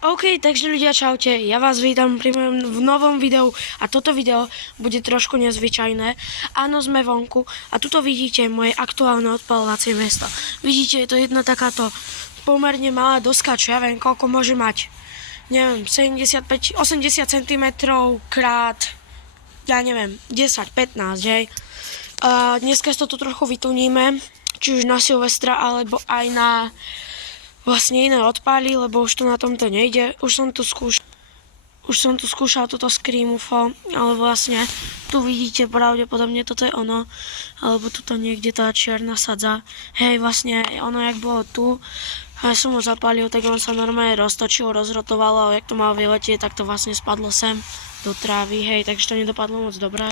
OK, takže ľudia, čaute, ja vás vítam pri mojom v novom videu a toto video bude trošku nezvyčajné. Áno, sme vonku a tuto vidíte moje aktuálne odpalovacie miesto. Vidíte, je to jedna takáto pomerne malá doska, čo ja viem, koľko môže mať. Neviem, 75-80 cm krát, ja neviem, 10-15, hej. Dneska to tu trochu vytuníme, či už na Silvestra, alebo aj na vlastne iné odpály, lebo už to na tomto nejde. Už som tu skúšal toto Screamufo, ale vlastne tu vidíte pravdepodobne toto je ono, alebo tuto niekde tá čierna sadza. Hej, vlastne ono jak bolo tu, a ja som ho zapálil, tak on sa normálne roztočil, rozrotovalo, a jak to mal vyletieť, tak to vlastne spadlo sem do trávy, hej, takže to nedopadlo moc dobre.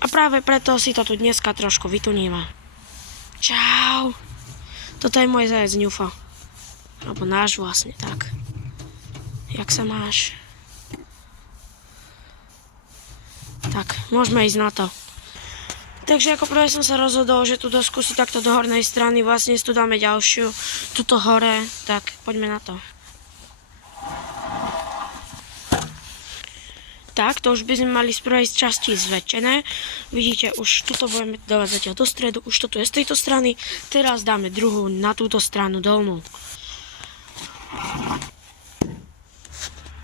A práve preto si to tu dneska trošku vytuníme. Čau! Toto je môj zajac Ňufo. Alebo náš vlastne, tak. Jak sa máš? Tak, môžeme ísť na to. Takže ako prvé som sa rozhodol, že tu dosku si takto do hornej strany, vlastne tu dáme ďalšiu, tuto hore, tak poďme na to. Tak, to už by sme mali z prvej časti zväčšené. Vidíte, už tuto budeme dávať zatiaľ do stredu, už to tu je z tejto strany. Teraz dáme druhú na túto stranu dolnú.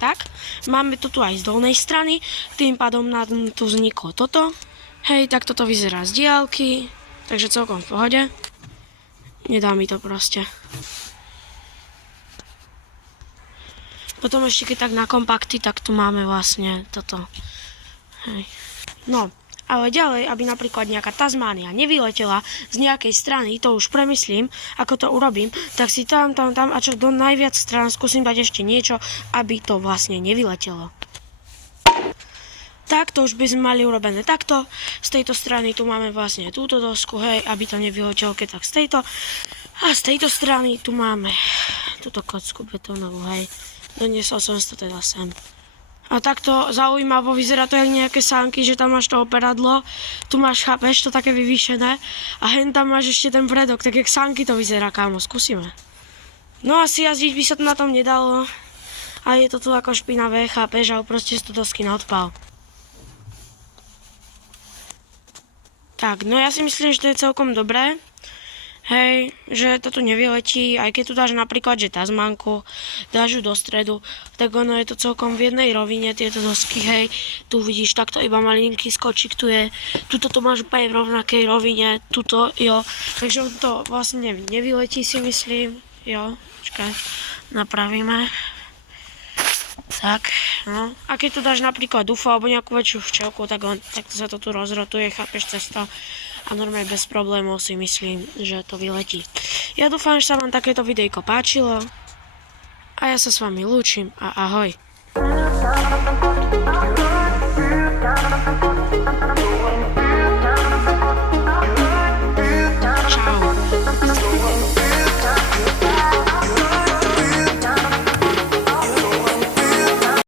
Tak, máme to tu aj z dolnej strany, tým pádom nám tu vzniklo toto. Hej, tak toto vyzerá z diaľky, takže celkom v pohode. Nedá mi to proste. Potom ešte keď tak na kompakty, tak tu máme vlastne toto. Hej. No, ale ďalej, aby napríklad nejaká Tasmania nevyletela z nejakej strany, to už premyslím, ako to urobím, tak si tam a čo do najviac strán skúsim dať ešte niečo, aby to vlastne nevyletelo. Tak, to už by sme mali urobené takto. Z tejto strany tu máme vlastne túto dosku, hej, aby to nevyletelo, keď tak z tejto. A z tejto strany tu máme túto kocku betónovú, hej. Doniesol som to teda sem. A takto zaujímavo vyzerá to jak nejaké sánky, že tam máš to operadlo, tu máš, chápeš, to také vyvýšené a hen tam máš ešte ten vredok, tak jak sánky to vyzerá, kámo, skúsime. No asi jazdiť by sa to na tom nedalo a je to tu ako špinavé, chápeš, a proste sú to dosky na odpal. Tak, no ja si myslím, že to je celkom dobré. Hej, že to tu nevyletí, aj keď tu dáš napríklad, že Tasmanku, dáš ju do stredu, tak ono je to celkom v jednej rovine, tieto dosky, hej. Tu vidíš takto iba malinký skočík, tu je, tuto to máš úplne v rovnakej rovine, tuto, jo. Takže on to vlastne nevyletí, si myslím, jo, počkaj, napravíme. Tak, no. A keď tu dáš napríklad UFO alebo nejakú väčšiu včelku, tak sa to tu rozrotuje, chápeš, cez to. A normálne bez problémov si myslím, že to vyletí. Ja dúfam, že sa vám takéto videjko páčilo. A ja sa s vami lúčim a ahoj.